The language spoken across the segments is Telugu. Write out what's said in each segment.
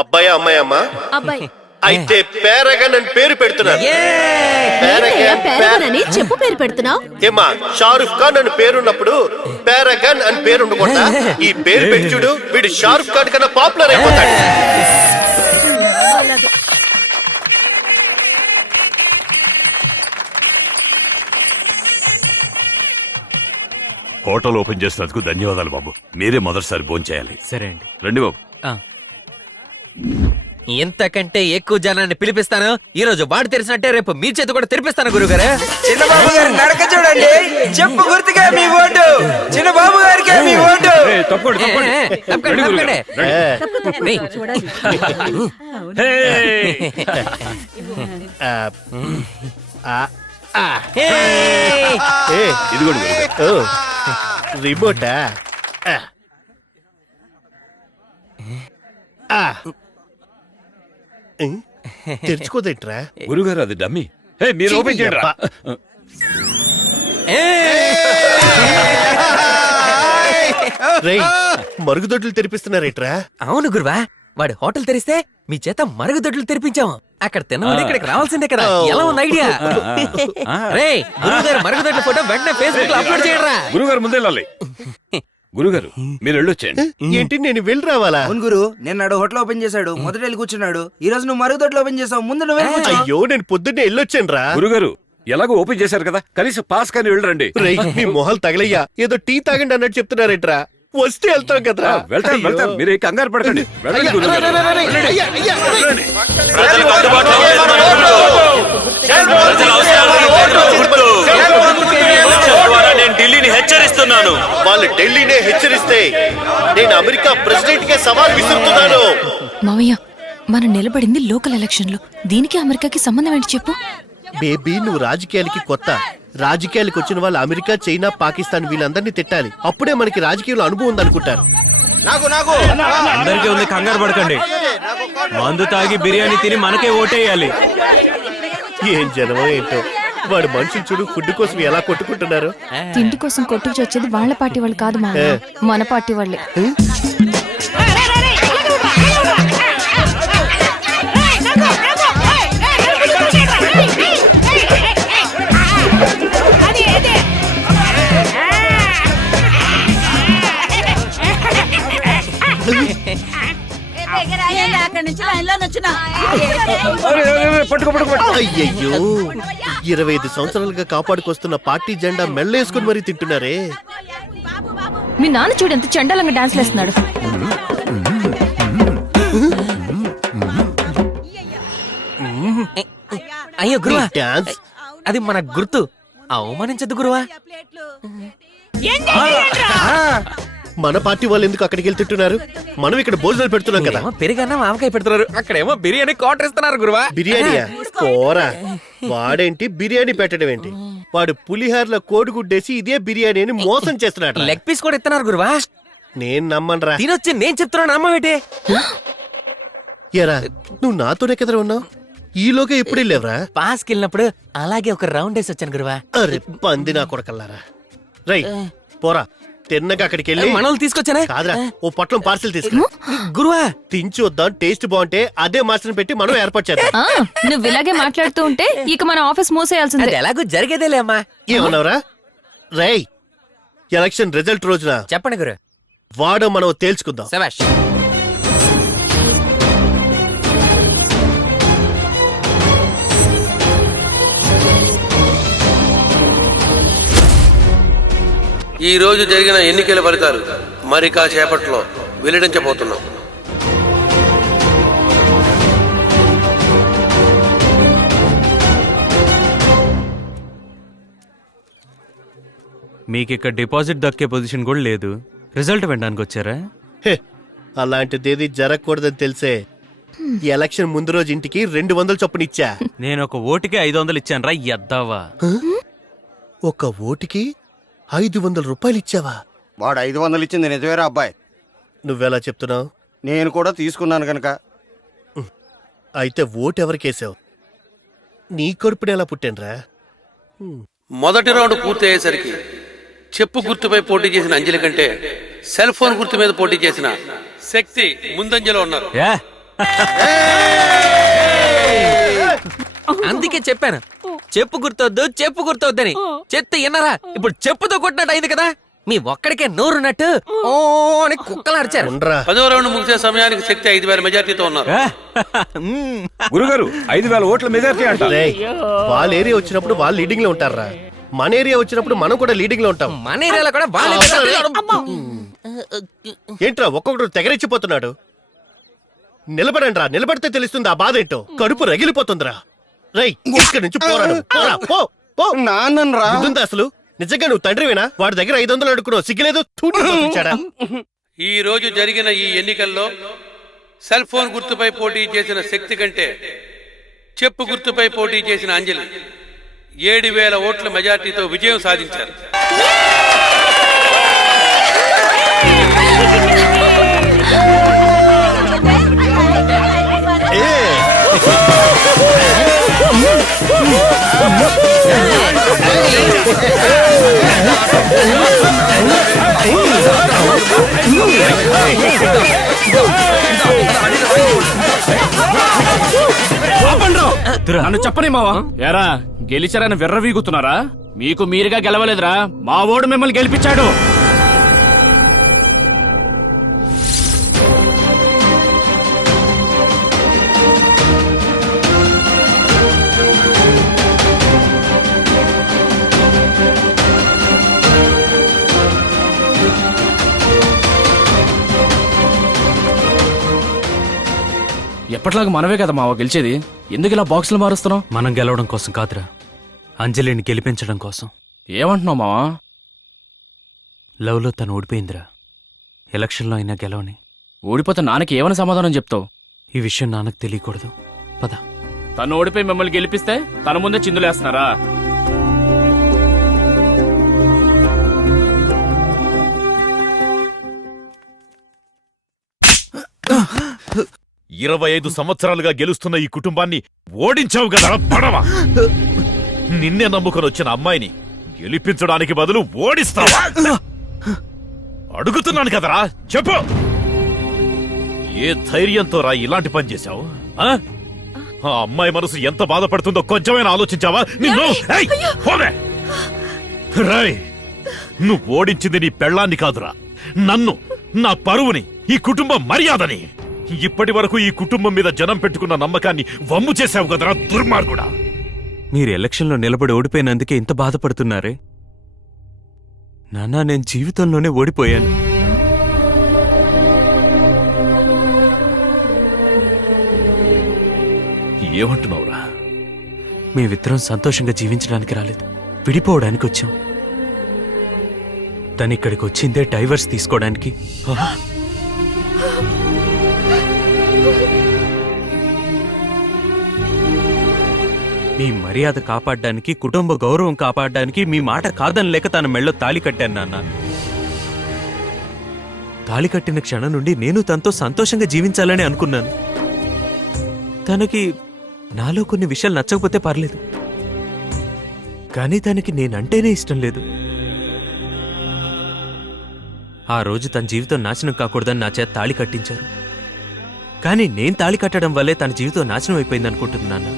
అబ్బాయి అమ్మాయి అమ్మా అబ్బాయి. అయితే పేరగన్ అని పేరు పెడుతున్నారు. పేరగన్ అని చెప్పు పేరు పెడుతున్నావు. ఏమా షారుఖ్ ఖాన్ అని పేరున్నప్పుడు పేరగన్ అని పేరు ఉండకూడదా? ఈ పేరు పెట్టి చూడు, వీడు షారుఖ్ ఖాన్ కన్నా పాపులర్ అయిపోతాడు. హోటల్ ఓపెన్ చేసినందుకు ధన్యవాదాలు బాబు. మీరే మొదటిసారి భోంచేయాలి. సరే అండి. రండి బాబు. ఇంతకంటే ఎక్కువ జనాన్ని పిలిపిస్తాను. ఈ రోజు వాడు తెరిచినట్టే రేపు మీ చేతి కూడా తెరిపిస్తాను గురుగారు. చిన్నబాబు గారి నడక చూడండి. చెప్పు గుర్తుగా మీ ఓటు చిన్నబాబు గారికి మీ ఓటు. ఇదిగోండి రిమోటా? తెరుచుకోదేంట్రా? గురుగారు అది డమ్మీ. మీరు ఓపెన్ చేయండి. మరుగుదొడ్లు తెరిపిస్తున్నారేట్రా? అవును గురువా, వాడి హోటల్ తెరిస్తే మీ చేత మరుగుదొడ్లు తెరిపించాము. అక్కడ తినమని ఇక్కడికి రావాల్సిందే కదా. ఎలా ఉన్న ఐడియా? రే గురుగారు మరుగుదొడ్ల ఫోటో వెంటనే ఫేస్బుక్ లో అప్లోడ్ చేయరా. గురుగారు ముందే వెళ్ళాలి. గురుగారు మీరు వెళ్ళొచ్చేయండి. ఏంటి నేను వెళ్ళి రావాలా? అవును గురు, నిన్నాడు హోటల్ ఓపెన్ చేశాడు, మొదట వెళ్ళి కూర్చున్నాడు. ఈ రోజు నువ్వు మరుగుదొడ్లు ఓపెన్ చేసావు, ముందు నువ్వు వెళ్ళి కూర్చో. అయ్యో నేను పొద్దున్నే వెళ్ళొచ్చాను రా. గురుగారు ఎలాగో ఓపెన్ చేశారు కదా, కనీసం పాస్ కానీ వెళ్ళరండి. మీ మొహాలు తగలయ్యా, ఏదో టీ తాగండి అన్నట్టు చెప్తున్నారేట్రా? వస్తే వెళ్తాం కదా. వెళ్తాం. మీరు కంగారు పడకండి. వెళ్ళండి గురుగారు. నేను ఢిల్లీని హెచ్చరిస్తున్నాను. వాళ్ళు ఢిల్లీనే హెచ్చరిస్తే నేను అమెరికా ప్రెసిడెంట్ కే సవాల్ విసురుతున్నాను. మావయ్య, మనం నిలబడింది లోకల్ ఎలక్షన్ లో, దీనికి అమెరికాకి సంబంధం ఏంటి చెప్పు. బేబీ నువ్వు రాజకీయాలకి కొత్త. రాజకీయాలకు వచ్చిన వాళ్ళు అమెరికా, చైనా, పాకిస్తాన్ వీళ్ళందరినీ తిట్టాలి. అప్పుడే మనకి రాజకీయాలు అనుభవం ఉందనుకుంటారు. అందరికీ ఉంది, కంగారు పడకండి. మందు తాగి బిర్యానీ తిని మనకే ఓటేయాలి. ఏం జనమో ఏంటో, వాడు మనుషులు చూడు ఫుడ్ కోసం ఎలా కొట్టుకుంటున్నారు. తిండి కోసం కొట్టుకు వచ్చేది వాళ్ళ పార్టీ వాళ్ళు కాదు మావయ్య, మన పార్టీ వాళ్ళే. అయ్యయ్యో, 25 సంవత్సరాలుగా కాపాడుకొస్తున్న పార్టీ జెండా మెళ్ళేసుకుని మరీ తింటున్నారే. మీ నాన్న చూడు ఎంత చండాలంగా డాన్స్ వేస్తున్నాడు. అయ్యో గురువా, డాన్స్ అది మన గుర్తు. అవమానించద్దు గురువా. మన పార్టీ వాళ్ళు ఎందుకు అక్కడికి వెళ్లి తింటున్నారు? మనం ఇక్కడ భోజనాలు పెడుతున్నాం కదా. పెరిగన్నా ఆవకాయ పెడుతున్నారు, అక్కడేమో బిర్యానీ క్వార్టర్ ఇస్తున్నారు గురువా. బిర్యానీయా? పోరా, వాడేంటి బిర్యానీ పెట్టడం ఏంటి? వాడు పులిహార్లో కోడిగుడ్డేసి ఇదే బిర్యానీ అని మోసం చేస్తున్నాడు. లెగ్ పీస్ కూడా ఇస్తున్నారు గురువా. నేను నమ్మనరా. తినొచ్చి నేను చెప్తున్నాను, అమ్మవేటే. ఎరా నువ్వు నాతోనే కదరా ఉన్నావు, ఈలోగా ఎప్పుడు వెళ్ళావరా? పాస్కి వెళ్ళినప్పుడు అలాగే ఒక రౌండ్ వేసి వచ్చాను గురువా. అరే పంది నా కొడకల్లారా. రై పోరా, తిన్నగా అక్కడికి వెళ్ళి మనల్ని తీసుకొచ్చానే కాదురా, ఓ పొట్లం పార్సిల్ తీసుకురా గురువా. తించి వద్దాం, టేస్ట్ బాగుంటే అదే మాస్టర్ పెట్టి మనం ఏర్పాటు చేద్దాం. నువ్వు ఇలాగే మాట్లాడుతూ ఉంటే ఇక మన ఆఫీస్ మూసేయాల్సిందే. అది ఎలాగో జరిగేదేలే అమ్మా. ఏమన్నావురా? రై ఎలక్షన్ రిజల్ట్ రోజున చెప్పండి గురు. వాడో మనం తేల్చుకుందాం. శభాష్. ఈ రోజు జరిగిన ఎన్నికల ఫలితాలు మరి కాసేపట్లో వెల్లడించబోతున్నాం. మీకు ఇక్కడ డిపాజిట్ దక్కే పొజిషన్ కూడా లేదు. రిజల్ట్ వినడానికి వచ్చారా? అలాంటిదేది జరగకూడదని తెలిసే ఎలక్షన్ ముందు రోజు ఇంటికి 200 చొప్పున ఇచ్చా. నేను ఒక ఓటుకి 500 ఇచ్చాను రా ఎద్దావా. ఒక ఓటుకి 500 రూపాయలు ఇచ్చావా? వాడు 500 ఇచ్చింది నిజమేరా అబ్బాయి? నువ్వెలా చెప్తున్నావు? నేను కూడా తీసుకున్నాను కనుక. అయితే ఓటు ఎవరికేసావు? నీ కడుపుని ఎలా పుట్టానురా? మొదటి రౌండ్ పూర్తి అయ్యేసరికి చెప్పు గుర్తుపై పోటీ చేసిన అంజలి కంటే సెల్ ఫోన్ గుర్తు మీద పోటీ చేసిన శక్తి ముందంజలో ఉన్నారు. అందుకే చెప్పాను చెప్పు గుర్తొద్దని చెప్తే విన్నారా? ఇప్పుడు చెప్పుతో కొట్టినట్టు అయింది కదా. మీ ఒక్కడికే నోరున్నట్టు ఓ అని కుక్కలు అరిచారు. ఉండరా 10వ రౌండ్ ముగిసే సమయానికి శక్తి 5,000 మెజార్టీతో ఉన్నారు. గురుగారు 5,000 ఓట్ల మెజార్టీ అంట. రేయ్, వాళ్ళ ఏరియా వచ్చినప్పుడు వాళ్ళు లీడింగ్ లో ఉంటారా? మన ఏరియా వచ్చినప్పుడు మనం కూడా లీడింగ్ లో ఉంటాం. మన ఏరియాలో కూడా వాళ్ళే ఏంట్రా ఒక్కొక్కడు తెగరెచ్చిపోతున్నాడు? నిలబడండి రా, నిలబడితే తెలుస్తుంది ఆ బాధ ఏంటో. కడుపు రగిలిపోతుందిరా. రై ఇక్కడి నుంచి పోరాడు, పోరా, పో పో. నాన్నరా బుద్ధుందా అసలు? నిజంగా నువ్వు తండ్రివేనా? వాడి దగ్గర 500 అడుక్కున్నావు, సిగ్గులేదు? ఈ రోజు జరిగిన ఈ ఎన్నికల్లో సెల్ ఫోన్ గుర్తుపై పోటీ చేసిన శక్తి కంటే చెప్పు గుర్తుపై పోటీ చేసిన అంజలి 7,000 ఓట్ల మెజార్టీతో విజయం సాధించారు. నన్ను చెప్పని మావా. ఎరా గెలిచారని విర్రవీగుతున్నారా? మీకు మీరుగా గెలవలేదురా, మా ఓడు మిమ్మల్ని గెలిపించాడు. ఎప్పటిలాగా మనమే కదా మావా గెలిచేది. ఎందుకు ఇలా బాక్సులు మారుస్తున్నావు? మనం గెలవడం కోసం కాదురా, అంజలిని గెలిపించడం కోసం. ఏమంటున్నావు మావా? లవ్లో తను ఓడిపోయిందిరా. ఎలక్షన్లో అయినా గెలవని. ఓడిపోతే నాన్నకి ఏమని సమాధానం చెప్తావు? ఈ విషయం నాన్నకు తెలియకూడదు. పద. తను ఓడిపోయి మిమ్మల్ని గెలిపిస్తే తన ముందే చిందులేస్తున్నారా? 25 సంవత్సరాలుగా గెలుస్తున్న ఈ కుటుంబాన్ని ఓడించావు కదా పడవ. నిన్నే నమ్ముకొని వచ్చిన అమ్మాయిని గెలిపించడానికి బదులు ఓడిస్తావా? అడుగుతున్నాను కదరా, చెప్పు. ఏ ధైర్యంతో రా ఇలాంటి పని చేశావు? ఆ అమ్మాయి మనసు ఎంత బాధపడుతుందో కొంచెమైనా ఆలోచించావా? నిన్ను రాయ్, నువ్వు ఓడించింది నీ పెళ్ళాన్ని కాదురా, నన్ను, నా పరువుని, ఈ కుటుంబం మర్యాదని. ఇప్పటి వరకు ఈ కుటుంబం మీద జనం పెట్టుకున్న నమ్మకాన్ని వమ్ము చేశావు కదరా దుర్మార్గుడా. మీరు ఎలక్షన్లో నిలబడి ఓడిపోయినందుకే ఇంత బాధపడుతున్నారే? నాన్నా, నేను జీవితంలోనే ఓడిపోయాను. ఏమంటున్నావురా? మేమిద్దరం సంతోషంగా జీవించడానికి రాలేదు, విడిపోవడానికి వచ్చాం. తనిక్కడికి వచ్చిందే డైవర్స్ తీసుకోవడానికి. మీ మర్యాద కాపాడడానికి, కుటుంబ గౌరవం కాపాడడానికి మీ మాట కాదని లేక తన మెళ్ళో తాళి కట్టాను నాన్న. తాళి కట్టిన క్షణం నుండి నేను తనతో సంతోషంగా జీవించాలని అనుకున్నాను. తనకి నాలో కొన్ని విషయాలు నచ్చకపోతే పర్లేదు, కానీ తనకి నేనంటేనే ఇష్టం లేదు. ఆ రోజు తన జీవితం నాశనం కాకూడదని నా చేత తాళి కట్టించారు. కానీ నేను తాళి కట్టడం వల్లే తన జీవితం నాశనం అయిపోయింది అనుకుంటున్నాను.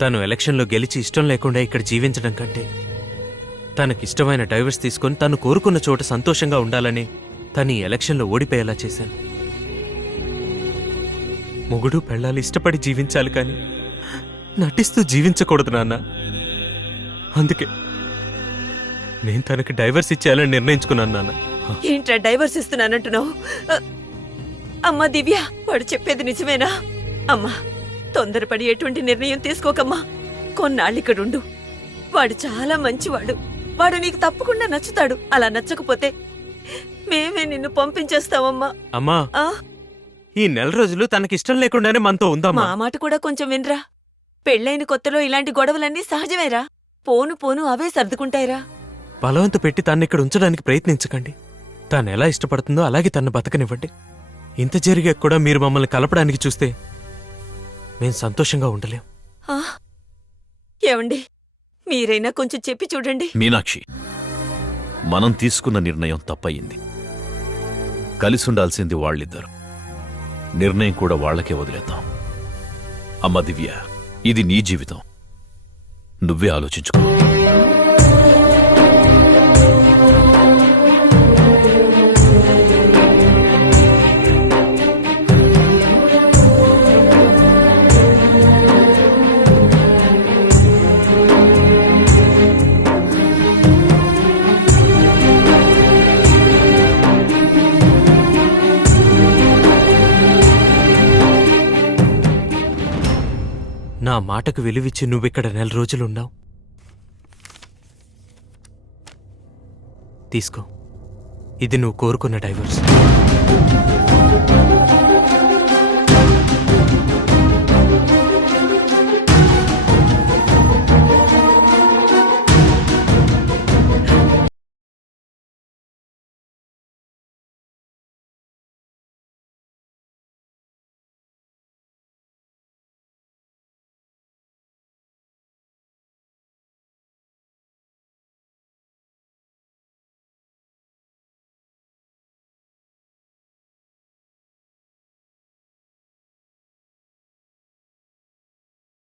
తను ఎలక్షన్లో గెలిచి ఇష్టం లేకుండా ఇక్కడ జీవించడం కంటే తనకిష్టమైన డైవర్స్ తీసుకొని తను కోరుకున్న చోట సంతోషంగా ఉండాలని తను ఈ ఎలక్షన్లో ఓడిపోయేలా చేశాను. మొగుడు పెళ్ళాలి ఇష్టపడి జీవించాలి, కానీ నటిస్తూ జీవించకూడదు నాన్న. అందుకే నేను తనకి డైవర్స్ ఇచ్చేయాలని నిర్ణయించుకున్నాను నాన్న. ఏంట్రా డైవర్స్ ఇస్తున్నానంటున్నావు? అమ్మా దివ్య, వాడు చెప్పేది నిజమేనా? అమ్మా, తొందరపడి ఎటువంటి నిర్ణయం తీసుకోకమ్మా. కొన్నాళ్ళిక్కడుండు. వాడు చాలా మంచివాడు. వాడు నీకు తప్పకుండా నచ్చుతాడు. అలా నచ్చకపోతే మేమే నిన్ను పంపించేస్తామమ్మా. అమ్మా, ఈ నెల రోజులు తనకిష్టం లేకుండానే మనతో ఉందామా? మా మాట కూడా కొంచెం వినరా. పెళ్ళైన కొత్తలో ఇలాంటి గొడవలన్నీ సహజమేరా. పోను పోను అవే సర్దుకుంటాయిరా. బలవంత పెట్టి తన్నిక్కడ ఉంచడానికి ప్రయత్నించకండి. తాను ఎలా ఇష్టపడుతుందో అలాగే తను బతకనివ్వండి. ఇంత జరిగాక కూడా మీరు మమ్మల్ని కలపడానికి చూస్తే మేం సంతోషంగా ఉండలేం. ఏమండి, మీరైనా కొంచెం చెప్పి చూడండి. మీనాక్షి, మనం తీసుకున్న నిర్ణయం తప్పయింది. కలిసుండాల్సింది వాళ్ళిద్దరు. నిర్ణయం కూడా వాళ్ళకే వదిలేద్దాం. అమ్మ దివ్య, ఇది నీ జీవితం, నువ్వే ఆలోచించుకో. నా మాటకు విలువిచ్చి నువ్విక్కడ 4 రోజులున్నావు. తీసుకో, ఇది నువ్వు కోరుకున్న డైవర్స్.